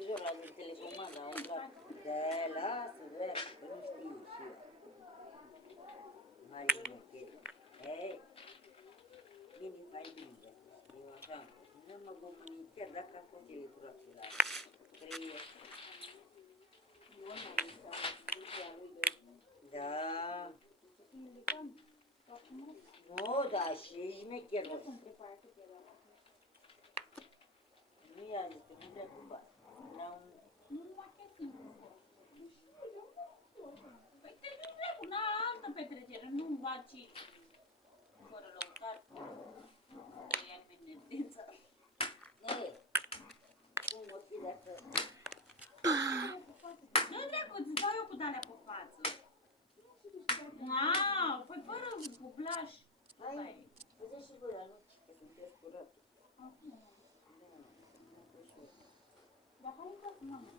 televizor, la de telecomandă, a umblat. Da, lasă, dracu, că nu știe și eu. Mari mechete. Hei, bine faci bine găsești, eu așa am fost. Nu mă gomăni, chiar dacă a fost el curățurat. Trăiesc. Da. Nu, da, și șmecheros. Nu i-a zis că nu vrea cu bani. La un... Păi te duci dracu, la altă petrecere, nu faci fără lăutar, că ia independența. Ei, cum o fi dacă... Nu dracu, îți dau eu cu de-alea pe față. Aaa, păi fără bublaj. Hai, uite și voi la nu, că sunteți curate. Dar hai încă, mamă.